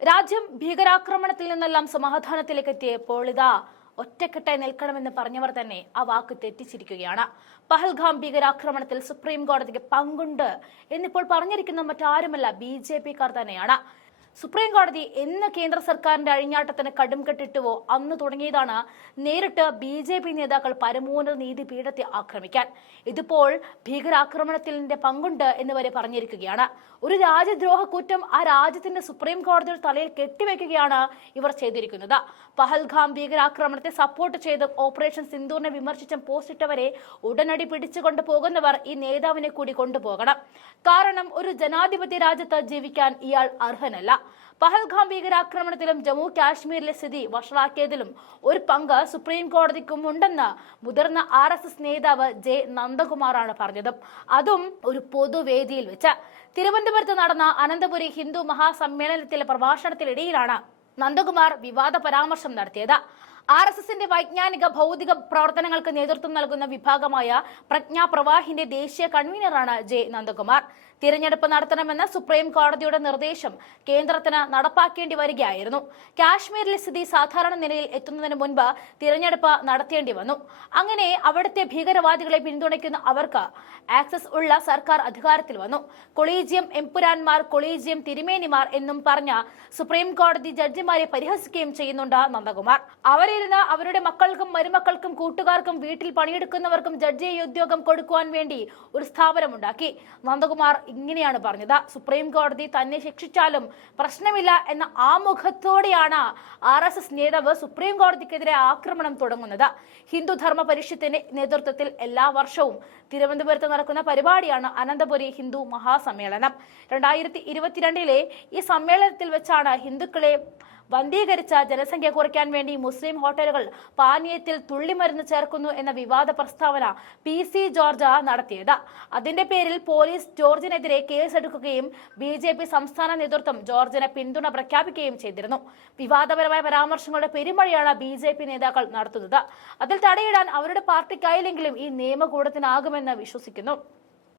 രാജ്യം ഭീകരാക്രമണത്തിൽ നിന്നെല്ലാം സമാധാനത്തിലേക്ക് എത്തിയപ്പോൾ ഇതാ ഒറ്റക്കെട്ടായി നിൽക്കണമെന്ന് പറഞ്ഞവർ തന്നെ ആ വാക്ക് തെറ്റിച്ചിരിക്കുകയാണ്. പഹൽഗാം ഭീകരാക്രമണത്തിൽ സുപ്രീം കോടതിക്ക് പങ്കുണ്ട് എന്നിപ്പോൾ പറഞ്ഞിരിക്കുന്ന മറ്റാരുമല്ല ബി ജെ പിക്കാർ തന്നെയാണ്. സുപ്രീം കോടതി എന്ന് കേന്ദ്ര സർക്കാരിന്റെ അഴിഞ്ഞാട്ടത്തിന് കടും കെട്ടിട്ടുവോ അന്ന് തുടങ്ങിയതാണ് നേരിട്ട് ബി ജെ പി നേതാക്കൾ പരമോന്നത നീതിപീഠത്തെ ആക്രമിക്കാൻ. ഇതിപ്പോൾ ഭീകരാക്രമണത്തിന്റെ പങ്കുണ്ട് എന്ന് വരെ പറഞ്ഞിരിക്കുകയാണ്. ഒരു രാജ്യദ്രോഹ കുറ്റം ആ രാജ്യത്തിന്റെ സുപ്രീം കോടതിയുടെ തലയിൽ കെട്ടിവെക്കുകയാണ് ഇവർ ചെയ്തിരിക്കുന്നത്. പഹൽഗാം ഭീകരാക്രമണത്തെ സപ്പോർട്ട് ചെയ്തും ഓപ്പറേഷൻ സിന്ദൂറിനെ വിമർശിച്ചും പോസ്റ്റിട്ടവരെ ഉടനടി പിടിച്ചുകൊണ്ട് പോകുന്നവർ ഈ നേതാവിനെ കൂടി കൊണ്ടുപോകണം. കാരണം ഒരു ജനാധിപത്യ രാജ്യത്ത് ജീവിക്കാൻ ഇയാൾ അർഹനല്ല. പഹൽഗാം ഭീകരാക്രമണത്തിലും ജമ്മു കാശ്മീരിലെ സ്ഥിതി വഷളാക്കിയതിലും ഒരു പങ്ക് സുപ്രീം കോടതിക്കും ഉണ്ടെന്ന് മുതിർന്ന ആർ എസ് എസ് നേതാവ് ജെ നന്ദകുമാറാണ് പറഞ്ഞത്. അതും ഒരു പൊതുവേദിയിൽ വെച്ച്. തിരുവനന്തപുരത്ത് നടന്ന അനന്തപുരി ഹിന്ദു മഹാസമ്മേളനത്തിലെ പ്രഭാഷണത്തിനിടയിലാണ് നന്ദകുമാർ വിവാദ പരാമർശം നടത്തിയത്. ആർ എസ് എസിന്റെ വൈജ്ഞാനിക ഭൗതിക പ്രവർത്തനങ്ങൾക്ക് നേതൃത്വം നൽകുന്ന വിഭാഗമായ പ്രജ്ഞാ പ്രവാഹിന്റെ ദേശീയ കൺവീനറാണ് ജെ നന്ദകുമാർ. തിരഞ്ഞെടുപ്പ് നടത്തണമെന്ന സുപ്രീം കോടതിയുടെ നിർദ്ദേശം കേന്ദ്രത്തിന് നടപ്പാക്കേണ്ടി വരികയായിരുന്നു. കാശ്മീരിലെ സ്ഥിതി സാധാരണ നിലയിൽ എത്തുന്നതിന് മുൻപ് തിരഞ്ഞെടുപ്പ് നടത്തേണ്ടി വന്നു. അങ്ങനെ അവിടുത്തെ ഭീകരവാദികളെ പിന്തുണയ്ക്കുന്ന അവർക്ക് ആക്സസ് ഉള്ള സർക്കാർ അധികാരത്തിൽ വന്നു. കൊളീജിയം എംപുരാൻമാർ കൊളീജിയം തിരുമേനിമാർ എന്നും പറഞ്ഞ സുപ്രീം കോടതി ജഡ്ജിമാരെ പരിഹസിക്കുകയും ചെയ്യുന്നുണ്ട് നന്ദകുമാർ. അവരിരുന്ന് അവരുടെ മക്കൾക്കും മരുമക്കൾക്കും കൂട്ടുകാർക്കും വീട്ടിൽ പണിയെടുക്കുന്നവർക്കും ജഡ്ജി ഉദ്യോഗം കൊടുക്കുവാൻ വേണ്ടി ഒരു സ്ഥാപനമുണ്ടാക്കി. നന്ദകുമാർ ഇങ്ങനെയാണ് പറഞ്ഞത്. സുപ്രീം കോടതി തന്നെ ശിക്ഷിച്ചാലും പ്രശ്നമില്ല എന്ന ആമുഖത്തോടെയാണ് ആർ എസ് എസ് നേതാവ് സുപ്രീം കോടതിക്കെതിരെ ആക്രമണം തുടങ്ങുന്നത്. ഹിന്ദുധർമ്മ പരിഷത്തിന്റെ നേതൃത്വത്തിൽ എല്ലാ വർഷവും തിരുവനന്തപുരത്ത് നടക്കുന്ന പരിപാടിയാണ് അനന്തപുരി ഹിന്ദു മഹാസമ്മേളനം. രണ്ടായിരത്തി ഇരുപത്തിരണ്ടിലെ ഈ സമ്മേളനത്തിൽ വെച്ചാണ് ഹിന്ദുക്കളെ വന്ധീകരിച്ച ജനസംഖ്യ കുറയ്ക്കാൻ വേണ്ടി മുസ്ലിം ഹോട്ടലുകൾ പാനീയത്തിൽ തുള്ളിമരുന്ന് ചേർക്കുന്നു എന്ന വിവാദ പ്രസ്താവന പി സി ജോർജ് നടത്തിയത്. അതിന്റെ പേരിൽ പോലീസ് ജോർജിനെതിരെ കേസെടുക്കുകയും ബി ജെ പി സംസ്ഥാന നേതൃത്വം ജോർജിന് പിന്തുണ പ്രഖ്യാപിക്കുകയും ചെയ്തിരുന്നു. വിവാദപരമായ പരാമർശങ്ങളുടെ പെരുമഴയാണ് ബി ജെ പി നേതാക്കൾ നടത്തുന്നത്. അതിൽ തടയിടാൻ അവരുടെ പാർട്ടിക്കായില്ലെങ്കിലും ഈ നിയമകൂടത്തിനാകുമെന്ന് വിശ്വസിക്കുന്നു.